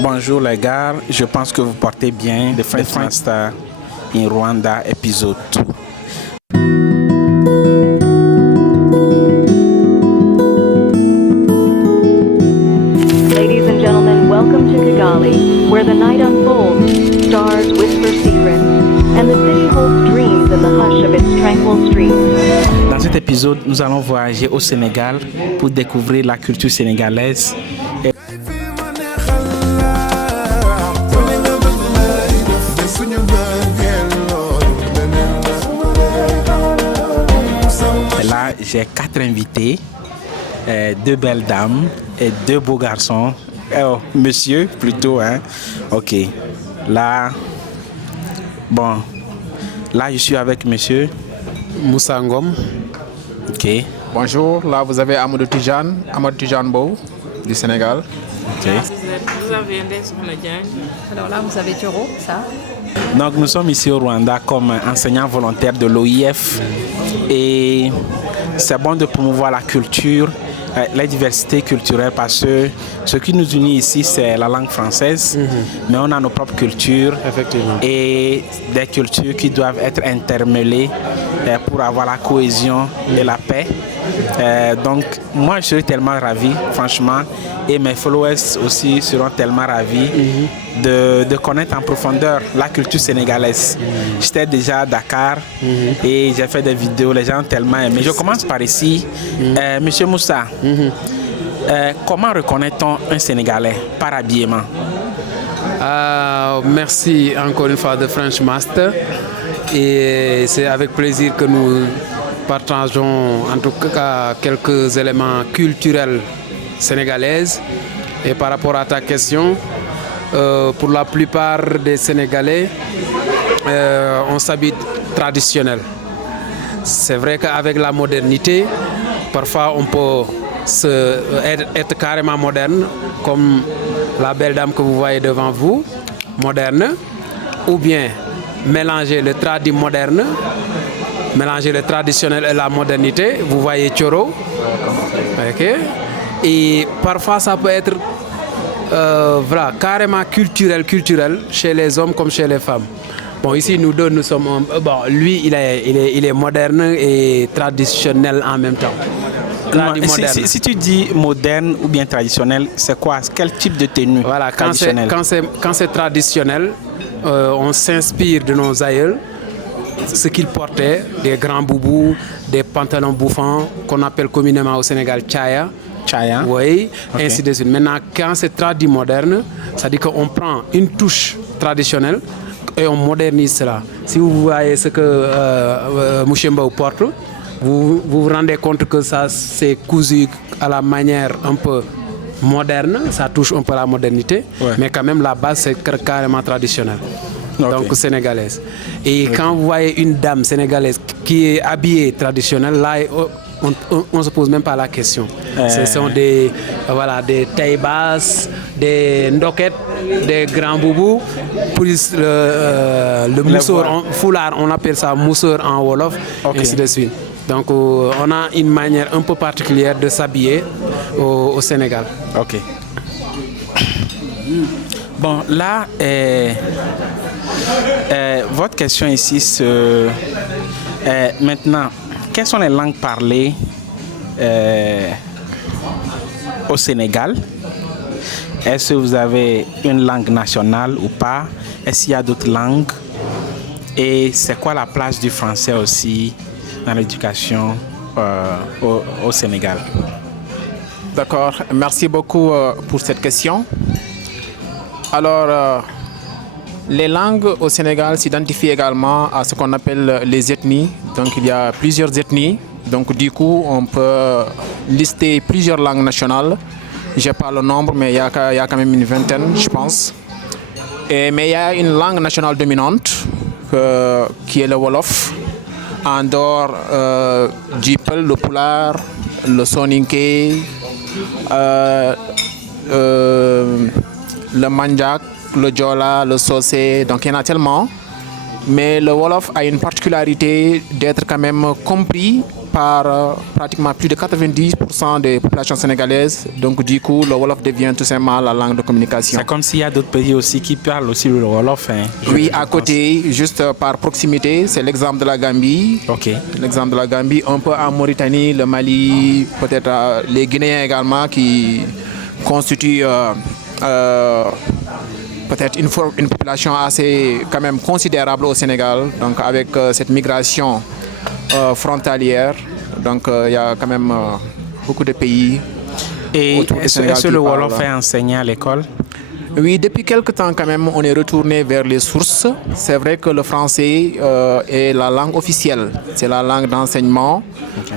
Bonjour les gars, je pense que vous portez bien. The French Master in Rwanda, épisode 2. Ladies and gentlemen, welcome to Kigali, where the night unfolds, stars whisper secrets, and the city holds dreams in the hush of its tranquil streets. Dans cet épisode, nous allons voyager au Sénégal pour découvrir la culture sénégalaise. Là, j'ai 4 invités, 2 belles dames et 2 beaux garçons. Oh, monsieur, plutôt, hein. Ok. Là, bon. Là, je suis avec monsieur Moussa Ngom. Ok. Bonjour, là vous avez Amadou Tijane Bow du Sénégal. Ok. Vous avez Index Diagne. Alors là, vous avez Turo, ça. Donc, nous sommes ici au Rwanda comme enseignants volontaires de l'OIF et c'est bon de promouvoir la culture, la diversité culturelle parce que ce qui nous unit ici, c'est la langue française, mais on a nos propres cultures. Effectivement. Et des cultures qui doivent être intermêlées pour avoir la cohésion et la paix. Donc, moi, je serais tellement ravi, franchement, et mes followers aussi seront tellement ravis de connaître en profondeur la culture sénégalaise. J'étais déjà à Dakar et j'ai fait des vidéos, les gens ont tellement aimé. Je commence par ici. Monsieur Moussa, comment reconnaît-on un Sénégalais par habillement? Merci encore une fois de French Master. Et c'est avec plaisir que nous partageons en tout cas quelques éléments culturels sénégalaises. Et par rapport à ta question, pour la plupart des Sénégalais, on s'habille traditionnel. C'est vrai qu'avec la modernité, parfois on peut être carrément moderne, comme la belle dame que vous voyez devant vous, moderne, ou bien mélanger le moderne, mélanger le traditionnel et la modernité. Vous voyez Tchoro. Okay. Et parfois ça peut être voilà, carrément culturel chez les hommes comme chez les femmes. Bon, ici nous deux nous sommes bon, lui il est moderne et traditionnel en même temps. Non, si tu dis moderne ou bien traditionnel, c'est quoi? Quel type de tenue? Voilà, traditionnelle? Quand c'est traditionnel, on s'inspire de nos aïeux, ce qu'ils portaient, des grands boubous, des pantalons bouffants qu'on appelle communément au Sénégal Chaya. Chaya. Oui, Okay. ainsi de suite. Maintenant, quand c'est tradit moderne, ça dit qu'on prend une touche traditionnelle et on modernise cela. Si vous voyez ce que Mouchemba porte, vous vous rendez compte que ça c'est cousu à la manière un peu moderne, ça touche un peu la modernité, ouais. Mais quand même la base c'est carrément traditionnelle. Okay. Donc sénégalaise. Et quand vous voyez une dame sénégalaise qui est habillée traditionnelle, là on ne se pose même pas la question. Ce sont des tailles basses, des ndoquettes, des grands boubous, plus le mousseur, foulard, on appelle ça mousseur en Wolof, okay. Ainsi de suite. Donc on a une manière un peu particulière de s'habiller au Sénégal. Ok. Bon, là, votre question ici, maintenant, quelles sont les langues parlées au Sénégal? Est-ce que vous avez une langue nationale ou pas? Est-ce qu'il y a d'autres langues? Et c'est quoi la place du français aussi dans l'éducation au Sénégal? D'accord, merci beaucoup pour cette question. Alors, les langues au Sénégal s'identifient également à ce qu'on appelle les ethnies. Donc il y a plusieurs ethnies. Donc du coup, on peut lister plusieurs langues nationales. Je n'ai pas le nombre, mais il y a quand même une vingtaine, je pense. Mais il y a une langue nationale dominante qui est le Wolof. En dehors du Peul, le Pulaar, le Soninké, le Mandjak, le Diola, le Socé, donc il y en a tellement. Mais le Wolof a une particularité d'être quand même compris par pratiquement plus de 90% des populations sénégalaises. Donc du coup, le Wolof devient tout simplement la langue de communication. C'est comme s'il y a d'autres pays aussi qui parlent aussi le Wolof. Hein, oui, à côté, juste par proximité, c'est l'exemple de la Gambie. Ok. L'exemple de la Gambie, un peu en Mauritanie, le Mali, peut-être les Guinéens également qui constituent peut-être une population assez quand même considérable au Sénégal. Donc avec cette migration frontalière, donc il y a quand même beaucoup de pays. Et est-ce que le Wolof est enseigné à l'école? Oui, depuis quelque temps quand même, on est retourné vers les sources. C'est vrai que le français est la langue officielle, c'est la langue d'enseignement. Okay.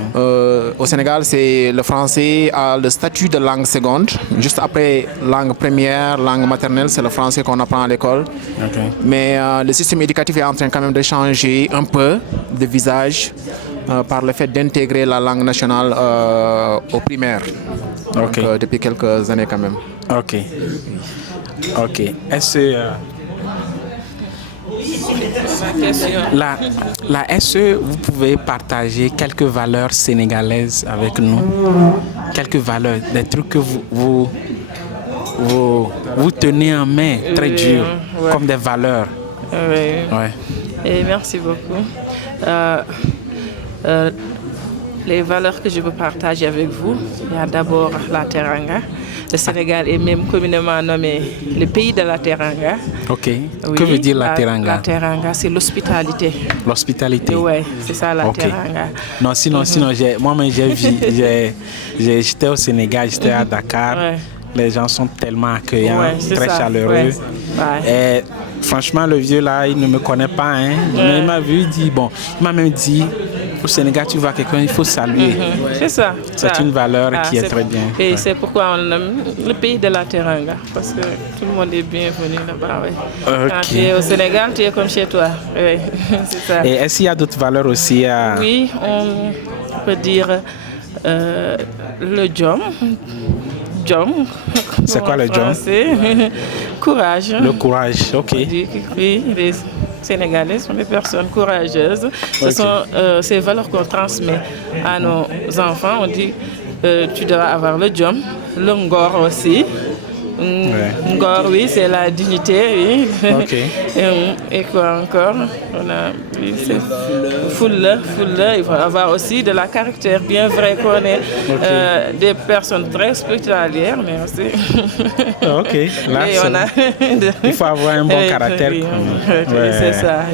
Au Sénégal, le français a le statut de langue seconde. Juste après langue première, langue maternelle, c'est le français qu'on apprend à l'école. Okay. Mais le système éducatif est en train quand même de changer un peu de visage par le fait d'intégrer la langue nationale au primaire. Okay. Donc, depuis quelques années quand même. Ok. Ok. Est-ce est-ce que vous pouvez partager quelques valeurs sénégalaises avec nous? Quelques valeurs, des trucs que vous tenez en main très dur, ouais. Comme des valeurs. Oui. Ouais. Et merci beaucoup. Les valeurs que je veux partager avec vous, il y a d'abord la teranga. Le Sénégal est même communément nommé le pays de la teranga. Ok. Oui, que veut dire la teranga? La teranga, c'est l'hospitalité. L'hospitalité. Oui, c'est ça la teranga. Non, sinon, moi-même j'étais au Sénégal, j'étais à Dakar. Ouais. Les gens sont tellement accueillants, très chaleureux. Ouais. Ouais. Et franchement, le vieux là, il ne me connaît pas. Hein. Mais il m'a vu, il m'a même dit, au Sénégal, tu vois quelqu'un, il faut saluer. C'est ça. C'est une valeur qui est très bien. Et c'est pourquoi on nomme le pays de la teranga. Parce que tout le monde est bienvenu là-bas. Ouais. Okay. Quand tu es au Sénégal, tu es comme chez toi. Oui, c'est ça. Et est-ce qu'il y a d'autres valeurs aussi Oui, on peut dire le djom. Djom. C'est quoi le djom? Courage. Le courage, ok. Oui, les Sénégalais sont des personnes courageuses. Ce sont ces valeurs qu'on transmet à nos enfants. On dit tu dois avoir le djom, le ngor aussi. Ngor, oui, c'est la dignité, oui. Okay. Et quoi encore? On a foule. Il faut avoir aussi de la caractère, bien vrai qu'on est des personnes très spiritualières, mais aussi. Ok, là, il faut avoir un bon caractère. Oui, c'est ça.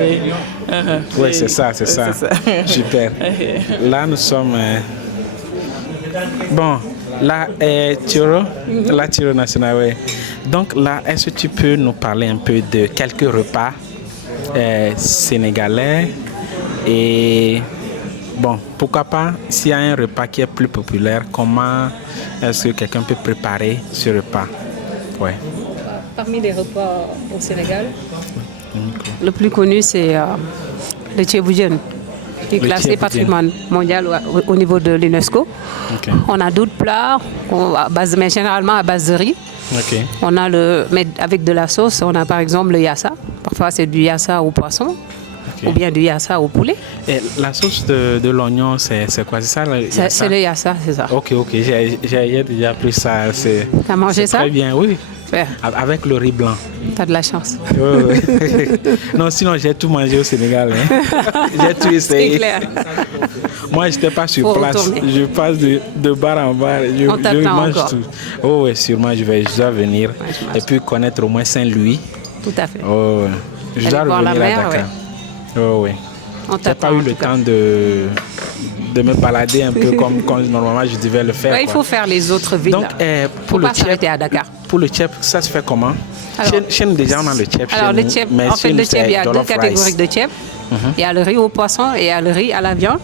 Oui, c'est ça. Super. Là, nous sommes. Bon. La Tiro nationale, oui. Donc là, est-ce que tu peux nous parler un peu de quelques repas sénégalais et bon, pourquoi pas, s'il y a un repas qui est plus populaire, comment est-ce que quelqu'un peut préparer ce repas? Ouais. Parmi les repas au Sénégal, le plus connu c'est le tchéboudienne, qui est classé patrimoine mondial au niveau de l'UNESCO. Okay. On a d'autres plats, mais généralement à base de riz. Okay. On a mais avec de la sauce, on a par exemple le yassa. Parfois c'est du yassa au poisson, ou bien du yassa au poulet. Et la sauce de l'oignon, c'est quoi? C'est ça le yassa? C'est le yassa, c'est ça. Ok, j'ai déjà pris ça. T'as mangé ça? Très bien, oui. Ouais. Avec le riz blanc. T'as de la chance. Ouais. Non, sinon j'ai tout mangé au Sénégal. Hein. J'ai tout essayé. C'est clair. Moi, je n'étais pas sur place. Retourner. Je passe de bar en bar. Je mange encore. Tout. Oh oui, sûrement, je dois venir. Et puis connaître au moins Saint-Louis. Tout à fait. Oh, je dois revenir à Dakar. Ouais. Oh oui. Je n'ai pas eu le temps de me balader un peu comme normalement je devais le faire. Ouais, il faut faire les autres villes. Donc, pour le s'arrêter à Dakar. Pour le tchèp, ça se fait comment? Chez nous, déjà, on a le tchèp. Alors, le tchèp, en fait, le tchèp, il y a deux catégories de tchèp. Il y a le riz au poisson et il y a le riz à la viande.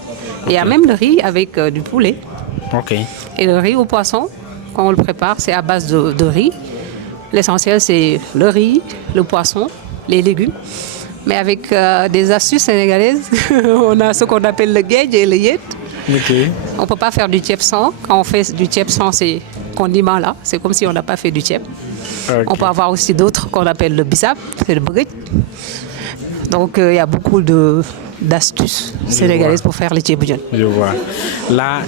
Et il y a même le riz avec du poulet. Ok. Et le riz au poisson, quand on le prépare, c'est à base de riz. L'essentiel, c'est le riz, le poisson, les légumes. Mais avec des astuces sénégalaises, on a ce qu'on appelle le guedj et le yet. Okay. On ne peut pas faire du tchèp sans. Quand on fait du tchèp sans ces condiments là, c'est comme si on n'a pas fait du tchèp. Okay. On peut avoir aussi d'autres qu'on appelle le bissap, c'est le brut. Donc il y a beaucoup de d'astuces sénégalaises pour faire le tchéboudion. Je vois. Là,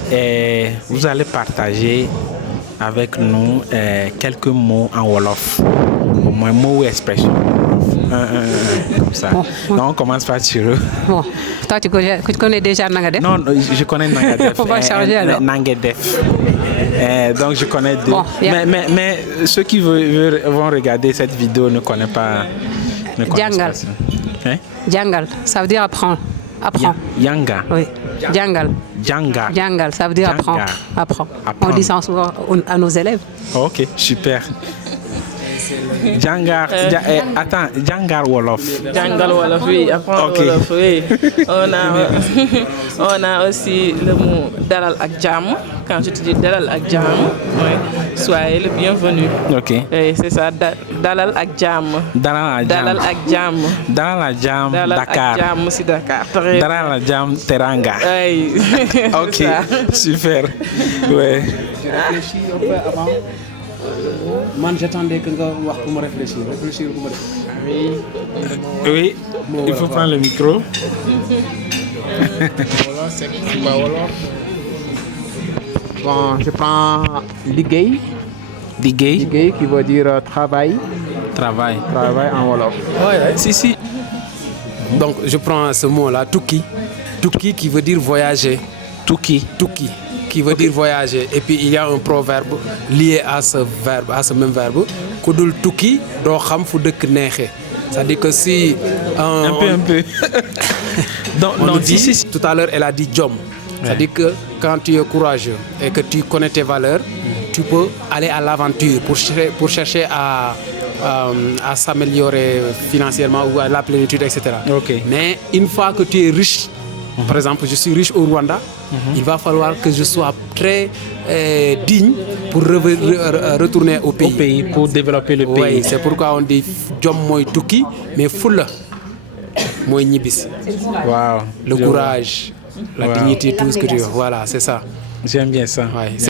vous allez partager avec nous quelques mots en Wolof. Au moins, mots ou expressions. Comme ça. Bon. Donc, on commence par Chiro. Bon, toi, tu connais déjà Nangadef? Non, je connais Nangadef. On va changer alors. Nangadef. Donc, je connais deux. Bon, mais ceux qui vont regarder cette vidéo ne connaissent pas. Djangal. Hein? Djangal, ça veut dire apprendre. Apprends. Yanga. Oui. Djangal. Djangal. Djangal, ça veut dire apprendre. Apprends. On dit ça souvent à nos élèves. Ok, super. Djangar, attends, Djangar Wolof. Djangal Wolof, oui, apprendre Okay. Wolof, oui. On a aussi le mot Dalal ak Jam. Quand je te dis Dalal ak Jam, oui, soyez le bienvenu. Ok. Oui, c'est ça, Dalal ak Jam. Dalal ak Jam. Dalal ak Jam, Dalal Dakar. ak Jam, c'est Dakar. Très Dalal ak Jam, Teranga. Oui. Ok, super. Ouais. J'ai réfléchi un peu avant. Moi, j'attendais que nga wax pour me réfléchir pour me réfléchir. Oui, il faut prendre le micro. Bon, je prends Liguey. Liguey. Liguey qui veut dire travail. Travail. Travail en Wolof. Si. Donc, je prends ce mot-là, Tuki. Tuki qui veut dire voyager. Tuki. Tuki qui veut dire voyager. Et puis, il y a un proverbe lié à ce verbe, à ce même verbe. Kudul Tuki, do xam fu deuk nexé. C'est-à-dire que si... Un peu. On nous dit, tout à l'heure, elle a dit Jom. C'est-à-dire que quand tu es courageux et que tu connais tes valeurs, tu peux aller à l'aventure pour chercher à s'améliorer financièrement ou à la plénitude, etc. Okay. Mais une fois que tu es riche, par exemple, je suis riche au Rwanda, il va falloir que je sois très digne pour retourner au pays. Au pays, pour développer le pays. Oui, c'est pourquoi on dit Jom Moy Tuki, mais Fula Moy Nibis. Wow. Le courage, la dignité, tout ce que tu veux. Voilà, c'est ça. J'aime bien ça. Ouais.